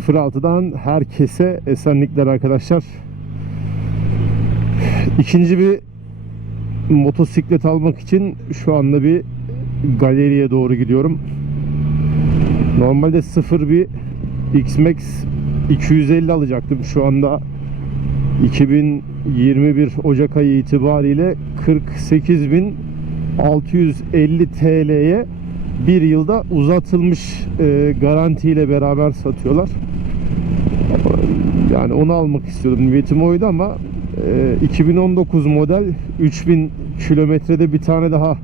06'dan herkese esenlikler arkadaşlar. İkinci bir motosiklet almak için şu anda bir galeriye doğru gidiyorum. Normalde sıfır bir X-Max 250 alacaktım. Şu anda 2021 Ocak ayı itibariyle 48.650 TL'ye bir yılda uzatılmış e, garantiyle beraber satıyorlar. Yani onu almak istiyordum. Niyetim oydu ama e, 2019 model 3000 kilometrede bir tane daha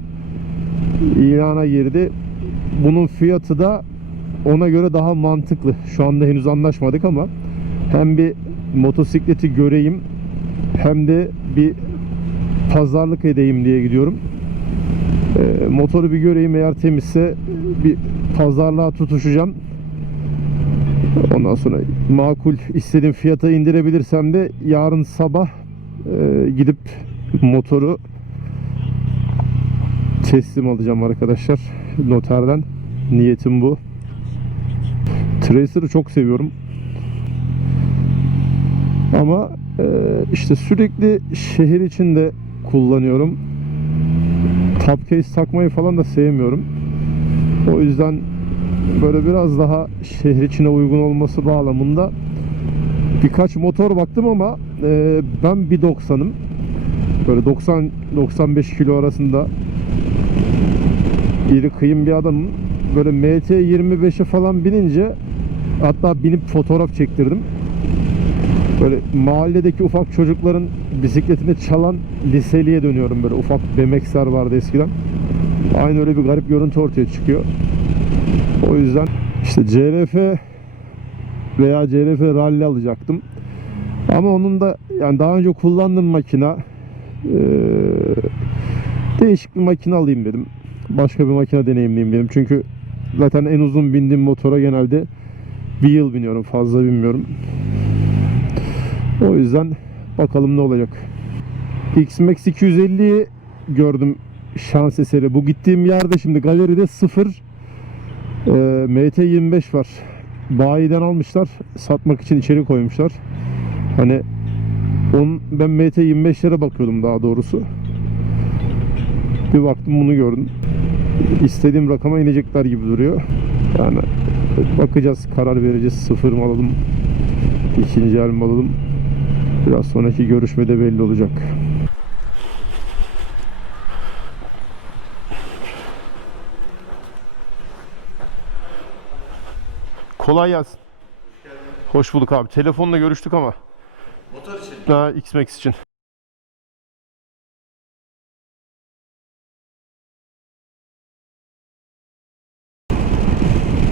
ilana girdi. Bunun fiyatı da ona göre daha mantıklı. Şu anda henüz anlaşmadık ama hem bir motosikleti göreyim hem de bir pazarlık edeyim diye gidiyorum. E, motoru bir göreyim eğer temizse bir pazarlığa tutuşacağım. Ondan sonra makul istediğim fiyata indirebilirsem de yarın sabah e, gidip motoru teslim alacağım arkadaşlar noterden. Niyetim bu. Tracer'ı çok seviyorum. Ama e, işte sürekli şehir içinde kullanıyorum. Top case takmayı falan da sevmiyorum. O yüzden böyle biraz daha şehir içine uygun olması bağlamında birkaç motor baktım ama e, ben 1.90'ım. Böyle 90-95 kilo arasında iri kıyım bir adamım. Böyle MT25'e falan binince hatta binip fotoğraf çektirdim. Böyle mahalledeki ufak çocukların bisikletini çalan liseliye dönüyorum böyle ufak BMX'ler vardı eskiden. Aynı öyle bir garip görüntü ortaya çıkıyor. O yüzden işte CRF veya CRF Rally alacaktım. Ama onun da yani daha önce kullandığım makina eee, değişik bir makine alayım dedim. Başka bir makine deneyimleyeyim dedim. Çünkü zaten en uzun bindiğim motora genelde bir yıl biniyorum. Fazla binmiyorum. O yüzden bakalım ne olacak. X-Max 250'yi gördüm şans eseri. Bu gittiğim yerde şimdi galeride sıfır e, MT25 var. Bayiden almışlar. Satmak için içeri koymuşlar. Hani on, ben MT25'lere bakıyordum daha doğrusu. Bir baktım bunu gördüm. İstediğim rakama inecekler gibi duruyor. Yani bakacağız, karar vereceğiz. Sıfır mı alalım, ikinci el mi alalım. Biraz sonraki görüşmede belli olacak. Kolay gelsin. Hoş bulduk abi. Telefonla görüştük ama. Motor için. Ha, X-Max için.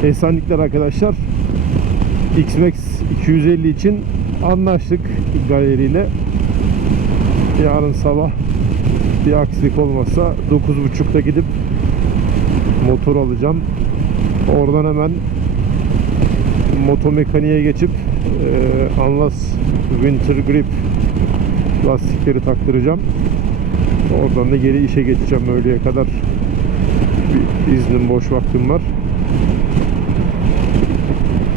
Esenlikler arkadaşlar. X-Max 250 için anlaştık galeriyle. Yarın sabah bir aksilik olmazsa 9.30'da gidip motor alacağım. Oradan hemen motomekaniğe geçip e, Anlas Winter Grip lastikleri taktıracağım. Oradan da geri işe geçeceğim öğleye kadar. Bir iznim, boş vaktim var.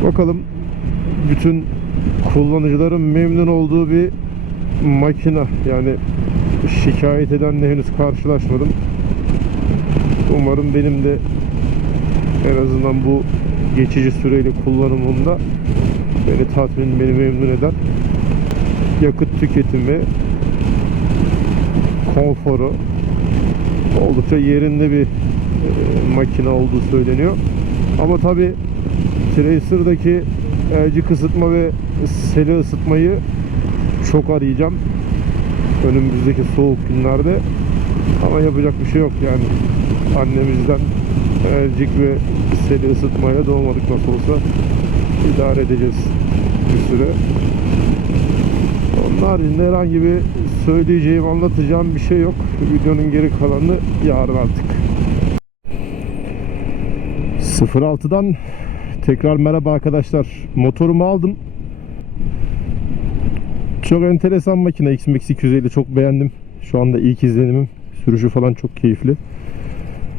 Bakalım bütün kullanıcıların memnun olduğu bir makina. Yani şikayet edenle henüz karşılaşmadım. Umarım benim de en azından bu geçici süreyle kullanımımda beni tatmin, beni memnun eder. Yakıt tüketimi, konforu oldukça yerinde bir e, makine olduğu söyleniyor. Ama tabi Tracer'daki elci kısıtma ve seli ısıtmayı çok arayacağım önümüzdeki soğuk günlerde ama yapacak bir şey yok yani annemizden elcik ve seli ısıtmaya doğmadık nasıl olsa. İdare edeceğiz bir süre. Onun haricinde herhangi bir söyleyeceğim anlatacağım bir şey yok. Videonun geri kalanını yarın artık. 06'dan tekrar merhaba arkadaşlar. Motorumu aldım. Çok enteresan makine X-Max 250 çok beğendim. Şu anda ilk izlenimim. Sürüşü falan çok keyifli.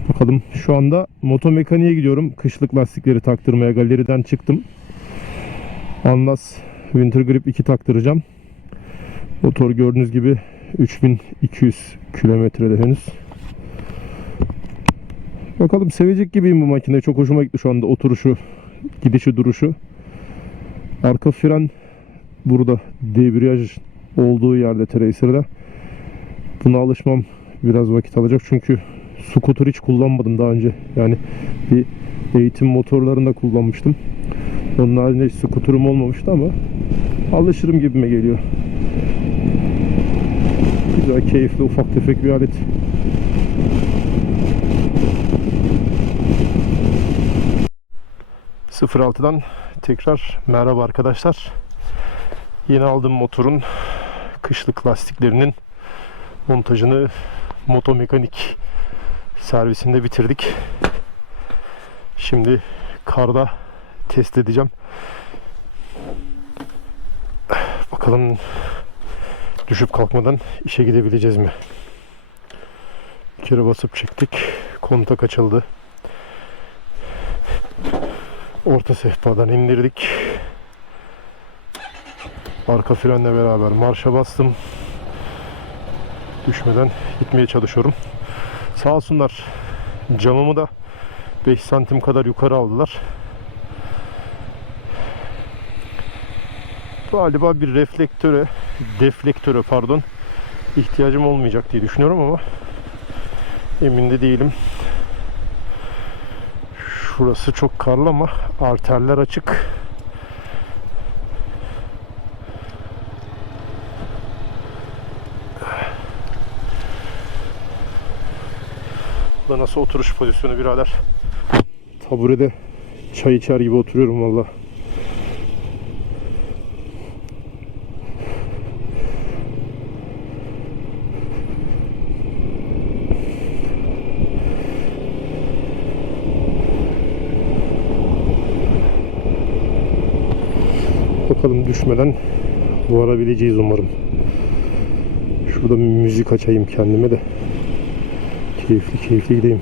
Bakalım şu anda motomekaniğe gidiyorum. Kışlık lastikleri taktırmaya galeriden çıktım. Anlas Winter Grip 2 taktıracağım. Motor gördüğünüz gibi 3200 kilometrede henüz. Bakalım sevecek gibiyim bu makine. Çok hoşuma gitti şu anda oturuşu, gidişi, duruşu. Arka fren burada debriyaj olduğu yerde Tracer'da. Buna alışmam biraz vakit alacak çünkü scooter hiç kullanmadım daha önce. Yani bir eğitim motorlarında kullanmıştım. Onun haricinde hiç scooter'um olmamıştı ama alışırım gibime geliyor. Güzel, keyifli, ufak tefek bir alet. ...06'dan tekrar merhaba arkadaşlar. Yeni aldığım motorun kışlık lastiklerinin montajını Moto Mekanik servisinde bitirdik. Şimdi karda test edeceğim. Bakalım düşüp kalkmadan işe gidebileceğiz mi? Bir kere basıp çektik. Kontak açıldı. Orta sehpadan indirdik. Arka frenle beraber marşa bastım. Düşmeden gitmeye çalışıyorum. Sağ olsunlar camımı da 5 santim kadar yukarı aldılar. Galiba bir reflektöre, deflektöre pardon ihtiyacım olmayacak diye düşünüyorum ama emin de değilim. Şurası çok karlı ama arterler açık. Bu da nasıl oturuş pozisyonu birader? Taburede çay içer gibi oturuyorum valla. Bakalım düşmeden varabileceğiz umarım. Şurada müzik açayım kendime de. Keyifli keyifli gideyim.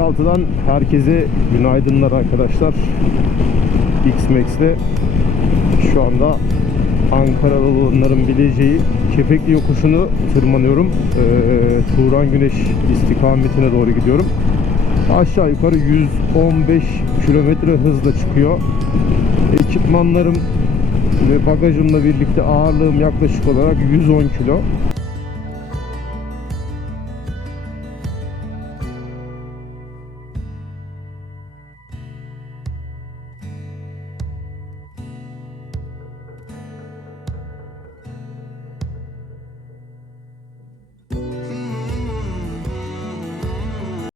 ...06'dan herkese günaydınlar arkadaşlar. X-Max'te şu anda Ankaralıların bileceği Kepekli yokuşunu tırmanıyorum. Ee, Turan Güneş istikametine doğru gidiyorum. Aşağı yukarı 115 kilometre hızla çıkıyor. Ekipmanlarım ve bagajımla birlikte ağırlığım yaklaşık olarak 110 kilo.